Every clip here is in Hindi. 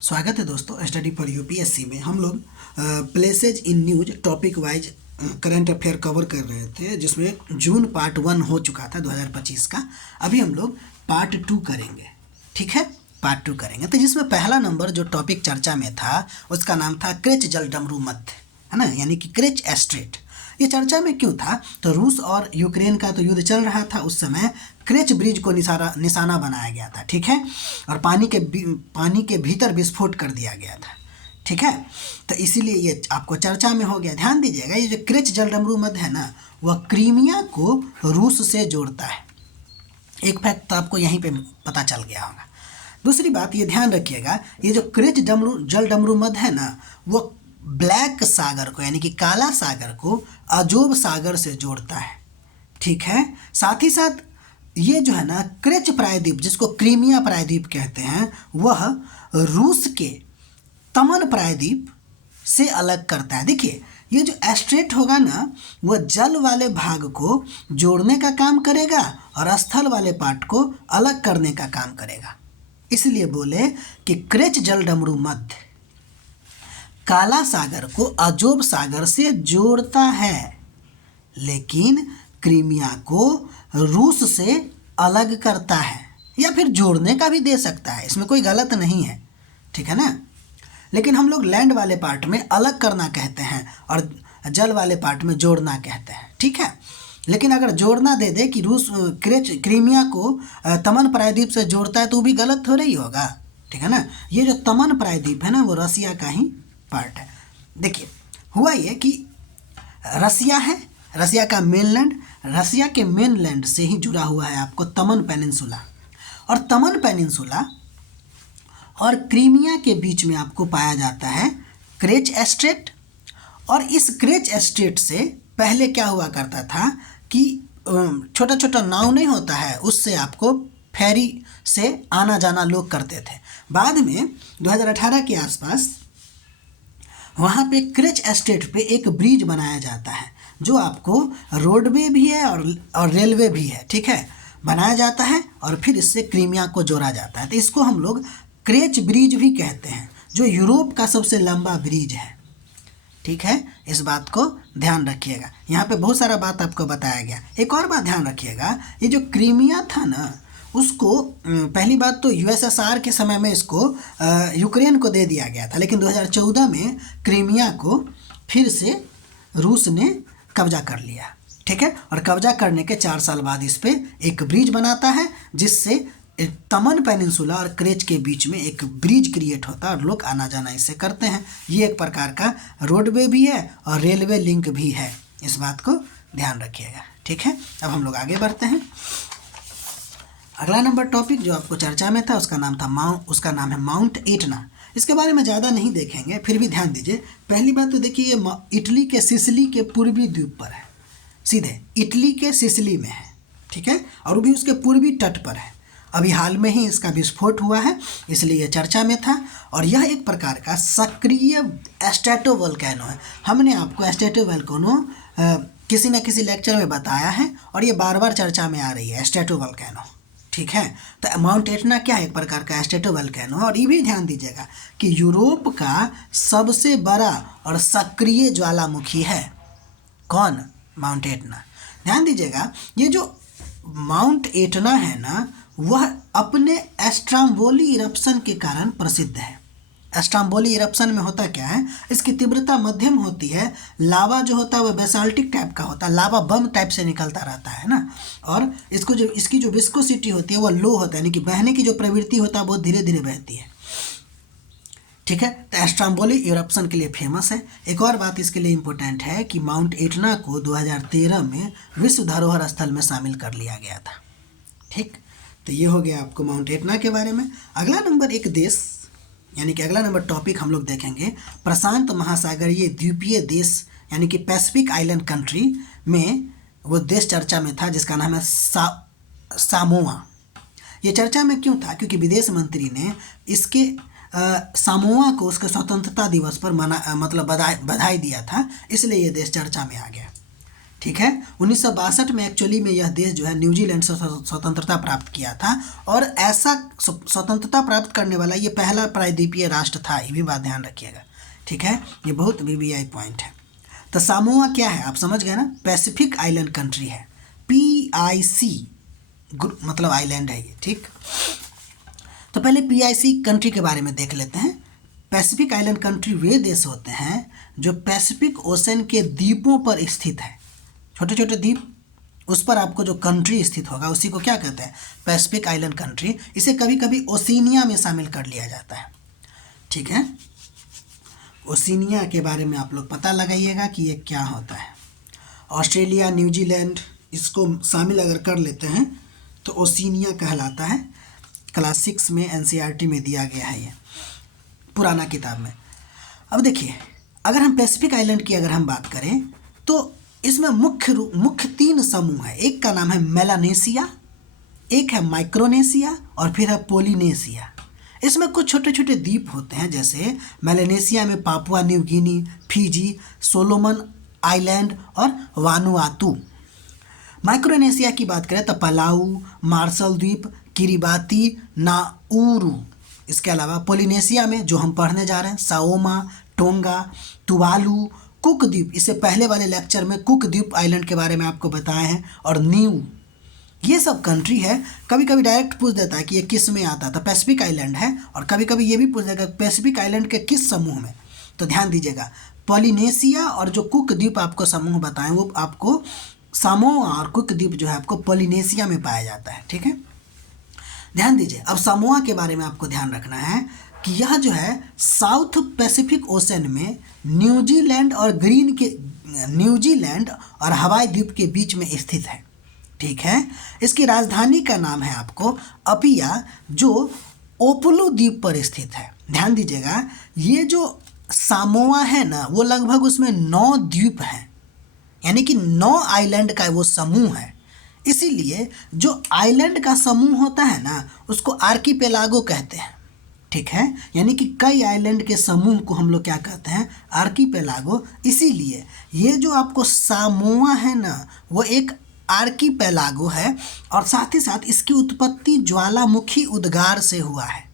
स्वागत है दोस्तों स्टडी फॉर यूपीएससी में। हम लोग places in news topic wise current affair cover कर रहे थे, जिसमें जून पार्ट 1 हो चुका था 2025 का। अभी हम लोग पार्ट 2 करेंगे, ठीक है। पार्ट 2 करेंगे तो जिसमें पहला नंबर जो टॉपिक चर्चा में था उसका नाम था क्रेच जल डमरू मध्य, है ना, यानी कि क्रेच एस्ट्रेट। ये चर्चा में क्यों था? तो रूस और यूक्रेन का तो युद्ध चल रहा था उस समय। क्रेच ब्रिज को निशाना बनाया गया था, ठीक है, और पानी के भीतर विस्फोट कर दिया गया था, ठीक है। तो इसीलिए ये आपको चर्चा में हो गया। ध्यान दीजिएगा, ये जो क्रेच जलडमरू मध्य है ना, वह क्रीमिया को रूस से जोड़ता है। एक फैक्ट तो आपको यहीं पे पता चल गया होगा। दूसरी बात ये ध्यान रखिएगा, ये जो क्रेच जलडमरू मध्य है ना, वो ब्लैक सागर को यानी कि काला सागर को अजोब सागर से जोड़ता है, ठीक है। साथ ही साथ ये जो है ना क्रेच प्रायद्वीप, जिसको क्रीमिया प्रायद्वीप कहते हैं, वह रूस के तमन प्रायद्वीप से अलग करता है। देखिए, ये जो एस्ट्रेट होगा ना, वह जल वाले भाग को जोड़ने का काम करेगा और स्थल वाले पार्ट को अलग करने का काम करेगा। इसलिए बोले कि क्रेच जलडमरू मध्य काला सागर को अजोब सागर से जोड़ता है, लेकिन क्रीमिया को रूस से अलग करता है, या फिर जोड़ने का भी दे सकता है, इसमें कोई गलत नहीं है, ठीक है ना। लेकिन हम लोग लैंड वाले पार्ट में अलग करना कहते हैं और जल वाले पार्ट में जोड़ना कहते हैं, ठीक है। लेकिन अगर जोड़ना दे दे कि रूस क्रीमिया को तमन प्रायद्वीप से जोड़ता है तो वो भी गलत थोड़ा ही होगा, ठीक है ना। ये जो तमन प्रायद्वीप है ना, वो रसिया का ही पार्ट है। देखिए, हुआ ये कि रसिया है, रसिया का मेनलैंड, रसिया के मेनलैंड से ही जुड़ा हुआ है आपको तमन पेनिनसुला, और तमन पेनिनसुला और क्रीमिया के बीच में आपको पाया जाता है क्रेच एस्ट्रेट। और इस क्रेच एस्ट्रेट से पहले क्या हुआ करता था कि छोटा छोटा नाव नहीं होता है, उससे आपको फेरी से आना जाना लोग करते थे। बाद में 2018 के आसपास वहाँ पे क्रेच एस्टेट पे एक ब्रिज बनाया जाता है, जो आपको रोडवे भी है और रेलवे भी है, ठीक है, बनाया जाता है और फिर इससे क्रीमिया को जोड़ा जाता है। तो इसको हम लोग क्रेच ब्रिज भी कहते हैं, जो यूरोप का सबसे लंबा ब्रिज है, ठीक है। इस बात को ध्यान रखिएगा। यहाँ पे बहुत सारा बात आपको बताया गया। एक और बात ध्यान रखिएगा, ये जो क्रीमिया था ना, उसको पहली बात तो यूएसएसआर के समय में इसको यूक्रेन को दे दिया गया था, लेकिन 2014 में क्रीमिया को फिर से रूस ने कब्जा कर लिया, ठीक है। और कब्जा करने के 4 साल बाद इस पे एक ब्रिज बनाता है, जिससे तमन पेनिनसुला और क्रेच के बीच में एक ब्रिज क्रिएट होता है और लोग आना जाना इससे करते हैं। ये एक प्रकार का रोडवे भी है और रेलवे लिंक भी है, इस बात को ध्यान रखिएगा, ठीक है। अब हम लोग आगे बढ़ते हैं। अगला नंबर टॉपिक जो आपको चर्चा में था उसका नाम है माउंट एटना। इसके बारे में ज़्यादा नहीं देखेंगे, फिर भी ध्यान दीजिए। पहली बात तो देखिए, ये इटली के सिसिली के पूर्वी द्वीप पर है, सीधे इटली के सिसिली में है, ठीक है, और वो भी उसके पूर्वी तट पर है। अभी हाल में ही इसका विस्फोट हुआ है, इसलिए यह चर्चा में था। और यह एक प्रकार का सक्रिय स्ट्रेटोवोल्केनो है। हमने आपको स्ट्रेटोवोल्केनो किसी न किसी लेक्चर में बताया है और ये बार बार चर्चा में आ रही है, स्ट्रेटोवोल्केनो, ठीक है। तो माउंट एटना क्या है? एक प्रकार का स्ट्रेटोवोल्केनो। और ये भी ध्यान दीजिएगा कि यूरोप का सबसे बड़ा और सक्रिय ज्वालामुखी है। कौन? Mount Etna. ध्यान दीजिएगा, ये जो माउंट एटना है ना, वह अपने स्ट्रोम्बोली इरप्शन के कारण प्रसिद्ध है। स्ट्रोम्बोली इरप्शन में होता क्या है, इसकी तीव्रता मध्यम होती है, लावा जो होता है वह बेसाल्टिक टाइप का होता है, लावा बम टाइप से निकलता रहता है ना, और इसकी जो विस्कोसिटी होती है वह लो होता है, यानी कि बहने की जो प्रवृत्ति होता है बहुत धीरे धीरे बहती है, ठीक है। तो स्ट्रोम्बोली इरप्शन के लिए फेमस है। एक और बात इसके लिए इम्पोर्टेंट है कि माउंट एटना को 2013 में विश्व धरोहर स्थल में शामिल कर लिया गया था, ठीक। तो ये हो गया आपको माउंट एटना के बारे में। अगला नंबर एक देश, यानी कि अगला नंबर टॉपिक हम लोग देखेंगे प्रशांत महासागरीय द्वीपीय देश, यानी कि पैसिफिक आइलैंड कंट्री में वो देश चर्चा में था जिसका नाम है सामोआ। ये चर्चा में क्यों था? क्योंकि विदेश मंत्री ने इसके सामोआ को उसके स्वतंत्रता दिवस पर बधाई दिया था, इसलिए ये देश चर्चा में आ गया, ठीक है। 1962 में एक्चुअली में यह देश जो है न्यूजीलैंड से स्वतंत्रता प्राप्त किया था, और ऐसा स्वतंत्रता प्राप्त करने वाला ये पहला प्रायद्वीपीय राष्ट्र था, ये भी बात ध्यान रखिएगा, ठीक है। ये बहुत वीवीआई पॉइंट है। तो सामोआ क्या है, आप समझ गए ना, पैसिफिक आइलैंड कंट्री है, PIC मतलब आइलैंड है ये, ठीक। तो पहले PIC कंट्री के बारे में देख लेते हैं। पैसिफिक आइलैंड कंट्री वे देश होते हैं जो पैसिफिक ओशन के द्वीपों पर स्थित है, छोटे छोटे द्वीप, उस पर आपको जो कंट्री स्थित होगा उसी को क्या कहते हैं, पैसिफिक आइलैंड कंट्री। इसे कभी कभी ओशिनिया में शामिल कर लिया जाता है, ठीक है। ओशिनिया के बारे में आप लोग पता लगाइएगा कि ये क्या होता है। ऑस्ट्रेलिया, न्यूजीलैंड, इसको शामिल अगर कर लेते हैं तो ओशिनिया कहलाता है। क्लास 6 में NCERT में दिया गया है ये, पुराना किताब में। अब देखिए, अगर हम पैसिफिक आइलैंड की अगर हम बात करें तो इसमें मुख्य 3 समूह है। एक का नाम है मेलानेशिया, एक है माइक्रोनेशिया, और फिर है पोलिनेशिया। इसमें कुछ छोटे छोटे द्वीप होते हैं, जैसे मेलानेशिया में Papua New Guinea, Fiji, Solomon island और वानुआतू। माइक्रोनेशिया की बात करें तो पलाऊ, मार्शल द्वीप, किरिबाती, नाउरू। इसके अलावा पोलिनेशिया में जो हम पढ़ने जा रहे हैं, साओमा, टोंगा, तुवालू, कुक द्वीप, इससे पहले वाले लेक्चर में कुक द्वीप आइलैंड के बारे में आपको बताए हैं, और न्यू, ये सब कंट्री है। कभी कभी डायरेक्ट पूछ देता है कि ये किस में आता है, तो पैसिफिक आइलैंड है, और कभी कभी ये भी पूछ देगा पैसिफिक आइलैंड के किस समूह में। तो ध्यान दीजिएगा, पॉलिनेशिया और जो कुक द्वीप आपको समूह बताएं वो आपको सामोआ और कुक द्वीप जो है आपको पॉलिनेशिया में पाया जाता है, ठीक है। ध्यान दीजिए, अब सामोआ के बारे में आपको ध्यान रखना है कि यह जो है साउथ पैसिफिक ओशन में न्यूजीलैंड और हवाई द्वीप के बीच में स्थित है, ठीक है। इसकी राजधानी का नाम है आपको अपिया, जो ओपुलू द्वीप पर स्थित है। ध्यान दीजिएगा, ये जो सामोआ है ना, वो लगभग उसमें 9 द्वीप हैं, यानी कि 9 आइलैंड का वो समूह है। इसीलिए जो आइलैंड का समूह होता है ना, उसको आर्कीपेलागो कहते हैं, ठीक है। यानी कि कई आइलैंड के समूह को हम लोग क्या कहते हैं, आर्कीपेलागो। इसीलिए ये जो आपको सामोआ है ना, वो एक आर्कीपेलागो है, और साथ ही साथ इसकी उत्पत्ति ज्वालामुखी उद्गार से हुआ है।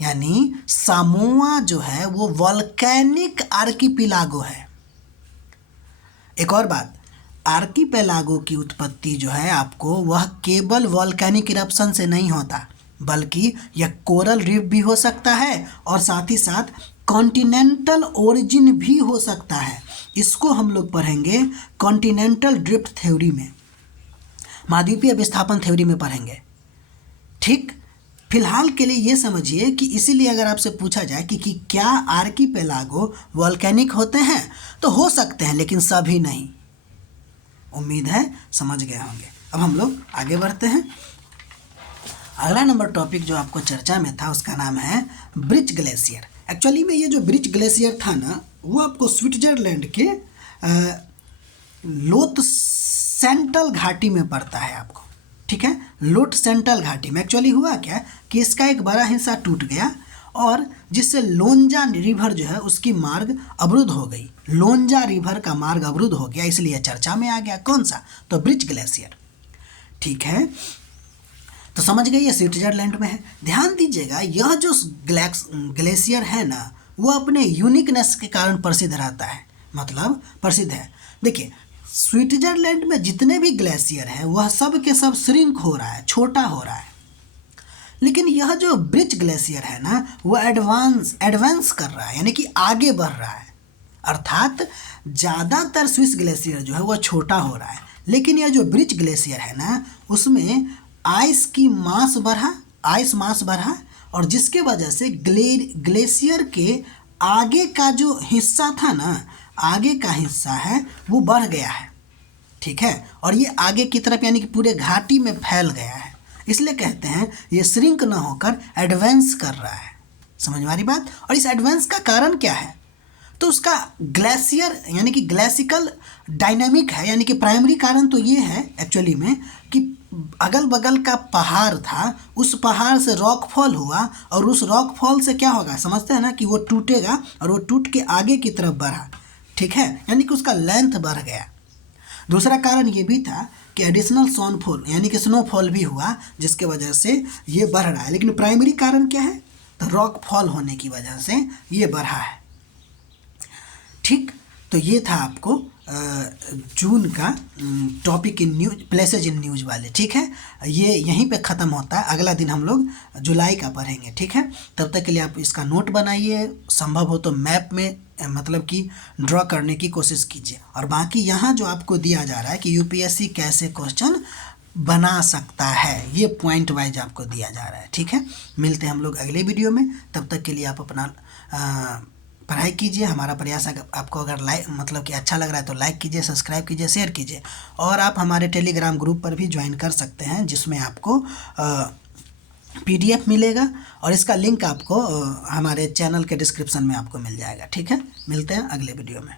यानी सामोआ जो है वो वॉल्केनिक आर्कीपेलागो है। एक और बात, आर्कीपेलागो की उत्पत्ति जो है आपको, वह केवल वॉल्केनिक इरप्शन से नहीं होता, बल्कि यह कोरल रीफ भी हो सकता है, और साथ ही साथ कॉन्टिनेंटल ओरिजिन भी हो सकता है। इसको हम लोग पढ़ेंगे कॉन्टिनेंटल ड्रिफ्ट थ्योरी में, महाद्वीपीय विस्थापन थ्योरी में पढ़ेंगे, ठीक। फिलहाल के लिए ये समझिए कि इसीलिए अगर आपसे पूछा जाए कि क्या आर्कीपेलागो वॉल्केनिक होते हैं, तो हो सकते हैं, लेकिन सभी नहीं। उम्मीद है समझ गए होंगे। अब हम लोग आगे बढ़ते हैं। अगला नंबर टॉपिक जो आपको चर्चा में था उसका नाम है ब्रिज ग्लेशियर। एक्चुअली में ये जो ब्रिज ग्लेशियर था ना, वो आपको स्विट्जरलैंड के लोथ सेंट्रल घाटी में पड़ता है आपको, ठीक है। लोथ सेंट्रल घाटी में एक्चुअली हुआ क्या कि इसका एक बड़ा हिस्सा टूट गया, और जिससे लोंजा रिवर जो है उसकी मार्ग अवरुद्ध हो गई। लोंजा रिवर का मार्ग अवरुद्ध हो गया, इसलिए चर्चा में आ गया। कौन सा, तो ब्रिज ग्लेशियर, ठीक है। तो समझ गए, ये स्विट्जरलैंड में है। ध्यान दीजिएगा, यह जो ग्लेशियर है ना, वो अपने यूनिकनेस के कारण प्रसिद्ध रहता है, मतलब प्रसिद्ध है। देखिए, स्विट्जरलैंड में जितने भी ग्लेशियर हैं वह सब के सब श्रिंक हो रहा है, छोटा हो रहा है। लेकिन यह जो ब्रिज ग्लेशियर है ना, वो एडवांस कर रहा है, यानी कि आगे बढ़ रहा है। अर्थात ज़्यादातर स्विस ग्लेशियर जो है वह छोटा हो रहा है, लेकिन यह जो ब्रिज ग्लेशियर है ना, उसमें आइस मास बढ़ा, और जिसके वजह से ग्लेशियर के आगे का जो हिस्सा था ना, आगे का हिस्सा है वो बढ़ गया है, ठीक है। और ये आगे की तरफ यानी कि पूरे घाटी में फैल गया है, इसलिए कहते हैं ये श्रिंक ना होकर एडवांस कर रहा है। समझ में आ रही बात। और इस एडवांस का कारण क्या है, तो उसका ग्लेशियर यानी कि ग्लेसिकल डायनामिक है, यानी कि प्राइमरी कारण तो ये है एक्चुअली में कि अगल बगल का पहाड़ था, उस पहाड़ से रॉकफॉल हुआ, और उस रॉकफॉल से क्या होगा समझते हैं ना, कि वो टूटेगा और वो टूट के आगे की तरफ बढ़ा, ठीक है, यानी कि उसका लेंथ बढ़ गया। दूसरा कारण ये भी था कि एडिशनल सनफॉल यानी कि स्नोफॉल भी हुआ, जिसके वजह से ये बढ़ रहा है। लेकिन प्राइमरी कारण क्या है? तो रॉक फॉल होने की वजह से ये बढ़ा है। ठीक, तो ये था आपको जून का topic in news, places in news वाले। ठीक है, ये यहीं पे ख़त्म होता है। अगला दिन हम लोग जुलाई का पढ़ेंगे। ठीक है, तब तक के लिए आप इसका नोट बनाइए, संभव हो तो मैप में मतलब कि ड्रॉ करने की कोशिश कीजिए। और बाकी यहाँ जो आपको दिया जा रहा है कि यूपीएससी कैसे क्वेश्चन बना सकता है, ये पॉइंट वाइज आपको दिया जा रहा है। ठीक है, मिलते हैं हम लोग अगले वीडियो में। तब तक के लिए आप अपना पढ़ाई कीजिए। हमारा प्रयास आपको अगर लाइक मतलब कि अच्छा लग रहा है तो लाइक कीजिए, सब्सक्राइब कीजिए, शेयर कीजिए। और आप हमारे टेलीग्राम ग्रुप पर भी ज्वाइन कर सकते हैं, जिसमें आपको PDF मिलेगा और इसका लिंक आपको हमारे चैनल के डिस्क्रिप्शन में आपको मिल जाएगा। ठीक है, मिलते हैं अगले वीडियो में।